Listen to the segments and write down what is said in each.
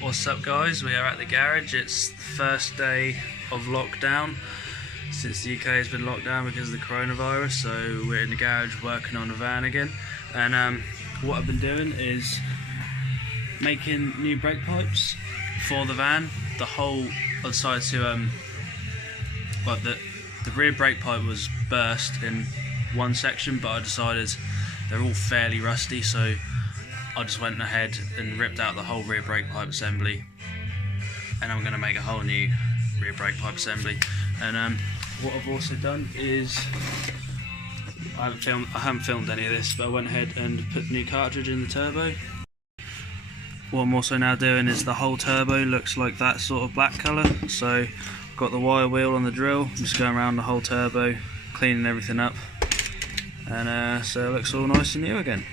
What's up guys, we are at the garage. It's the first day of lockdown since the UK has been locked down because of the coronavirus, so we're in the garage working on the van again. And what I've been doing is making new brake pipes for the van. The whole, I decided to like the rear brake pipe was burst in one section, but I decided they're all fairly rusty, so I just went ahead and ripped out the whole rear brake pipe assembly, and I'm going to make a whole new rear brake pipe assembly. And what I've also done is I haven't filmed any of this, but I went ahead and put the new cartridge in the turbo. What I'm also now doing is the whole turbo looks like that sort of black colour, so I've got the wire wheel on the drill. I'm just going around the whole turbo, cleaning everything up, and so it looks all nice and new again.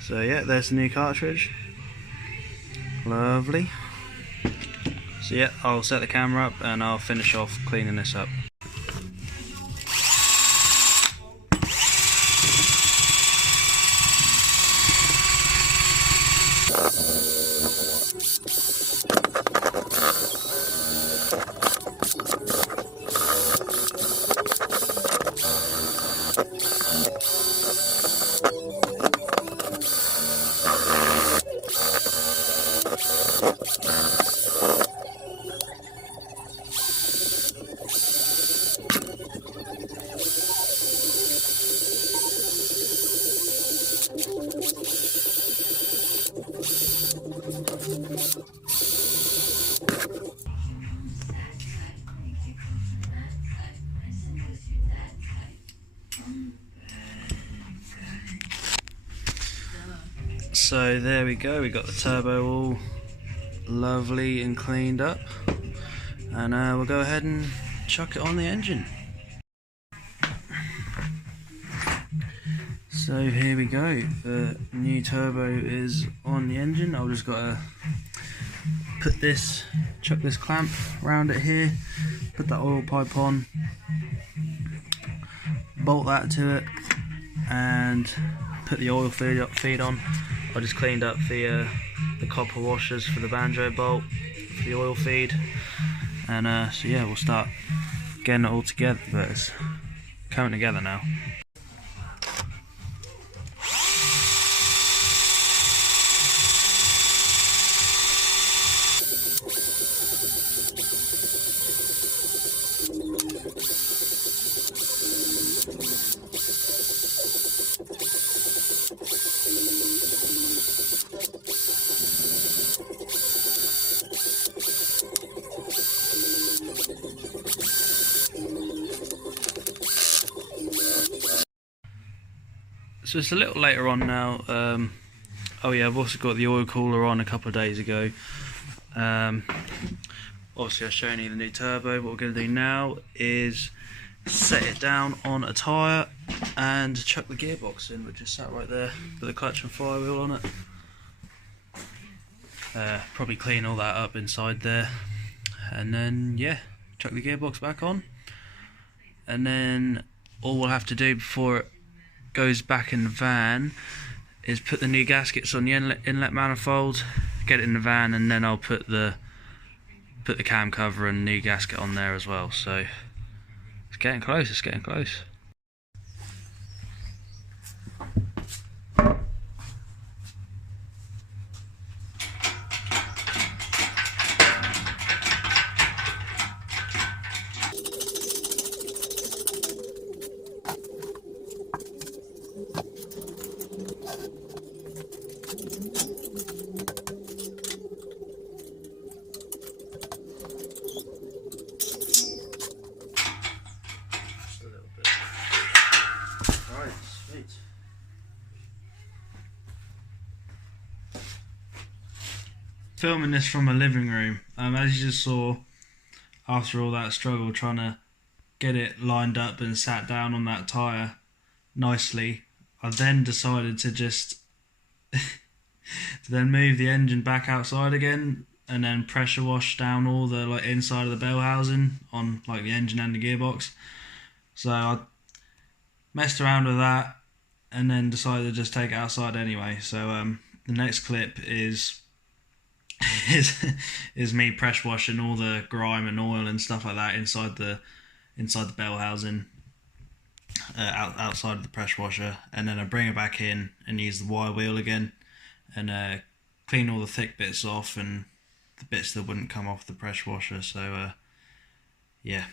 So yeah, there's the new cartridge. Lovely. So yeah, I'll set the camera up and I'll finish off cleaning this up. So there we go, we got the turbo all lovely and cleaned up, and we'll go ahead and chuck it on the engine. So here we go, the new turbo is on the engine. I've just got to chuck this clamp around it here, put that oil pipe on, bolt that to it, and put the oil feed on. I just cleaned up the copper washers for the banjo bolt for the oil feed, and so yeah, we'll start getting it all together, but it's coming together now. So it's a little later on now. Oh yeah, I've also got the oil cooler on a couple of days ago. Obviously I've shown you the new turbo. What we're going to do now is set it down on a tyre and chuck the gearbox in, which is sat right there with the clutch and flywheel on it. Probably clean all that up inside there, and then yeah, chuck the gearbox back on, and then all we'll have to do before it goes back in the van is put the new gaskets on the inlet manifold, get it in the van, and then I'll put the cam cover and new gasket on there as well. So it's getting close, it's getting close. Filming this from a living room, as you just saw, after all that struggle trying to get it lined up and sat down on that tyre nicely, I then decided to just to then move the engine back outside again and then pressure wash down all the inside of the bell housing on the engine and the gearbox. So I messed around with that and then decided to just take it outside anyway. So the next clip is is me pressure washing all the grime and oil and stuff like that inside the bell housing, outside of the pressure washer, and then I bring it back in and use the wire wheel again and clean all the thick bits off and the bits that wouldn't come off the pressure washer. So yeah.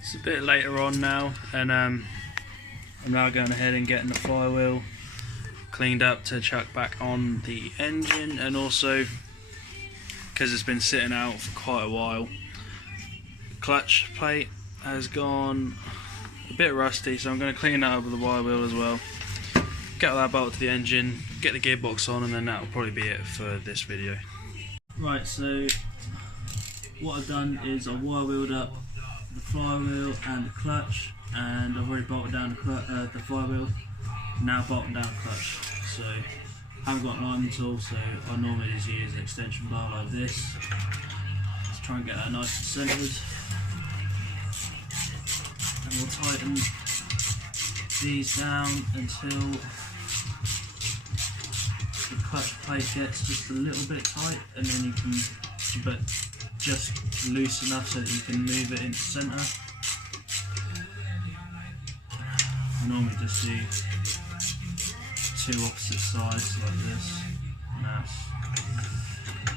It's a bit later on now, and I'm now going ahead and getting the flywheel cleaned up to chuck back on the engine, and also because it's been sitting out for quite a while, the clutch plate has gone a bit rusty, so I'm going to clean that up with the wire wheel as well, get all that bolted to the engine, get the gearbox on, and then that'll probably be it for this video. Right, so what I've done is I've wire wheeled up the flywheel and the clutch, and I've already bolted down the flywheel, now bolting down the clutch. So I haven't got an alignment tool, so I normally just use an extension bar like this. Let's try and get that nice and centered, and we'll tighten these down until the clutch plate gets just a little bit tight, and then you can, but just loose enough so that you can move it into centre. I normally just do two opposite sides like this.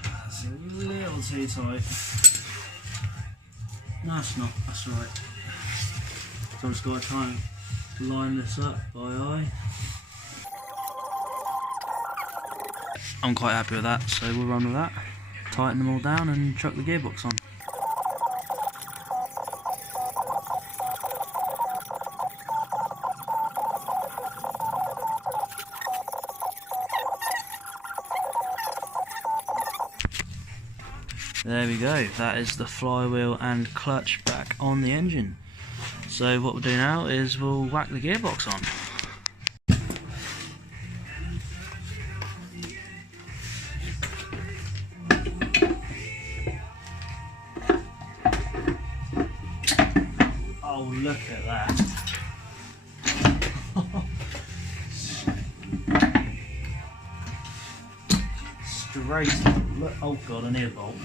That's a little too tight. No, it's not, that's right. So I've just got to try and line this up by eye. I'm quite happy with that, so we'll run with that. Tighten them all down and chuck the gearbox on. There we go, that is the flywheel and clutch back on the engine. So what we'll do now is we'll whack the gearbox on. Oh, look at that. Straight on. Look, oh god, I need a bolt.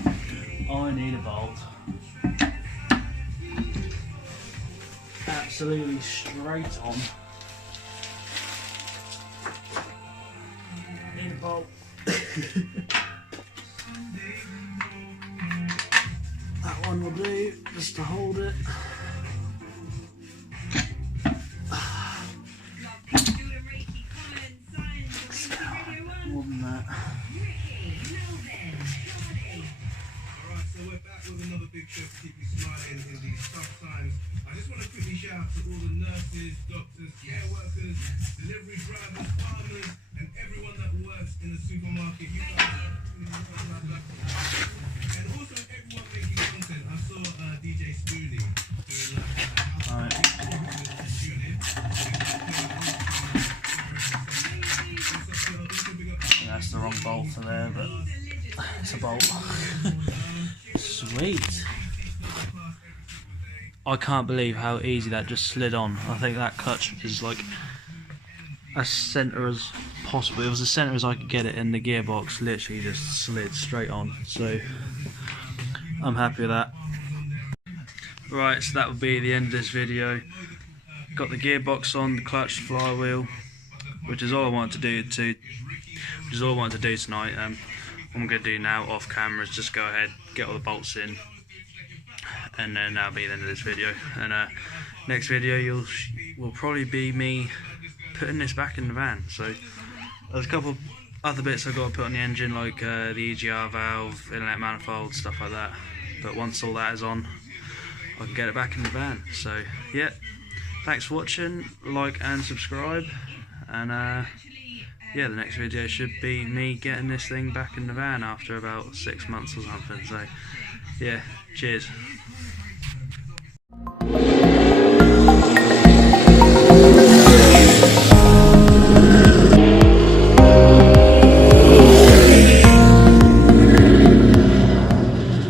I need a bolt. Absolutely straight on. Need a bolt. That one will do, just to hold it. More than that. With another big show to keep you smiling in these tough times. I just want to quickly shout out to all the nurses, doctors, care workers, delivery drivers, farmers, and everyone that works in the supermarket. You guys That's a bolt. Sweet. I can't believe how easy that just slid on. I think that clutch is like as centre as possible. It was as centre as I could get it, and the gearbox literally just slid straight on. So I'm happy with that. Right, so that will be the end of this video. Got the gearbox on, the clutch, the flywheel, which is all I wanted to do tonight. What I'm going to do now off camera is just go ahead, get all the bolts in, and then that'll be the end of this video. And next video will probably be me putting this back in the van. So there's a couple other bits I've got to put on the engine, like the EGR valve, inlet manifold, stuff like that. But once all that is on, I can get it back in the van. So yeah, thanks for watching, like and subscribe, and yeah, the next video should be me getting this thing back in the van after about 6 months or something. So yeah, cheers.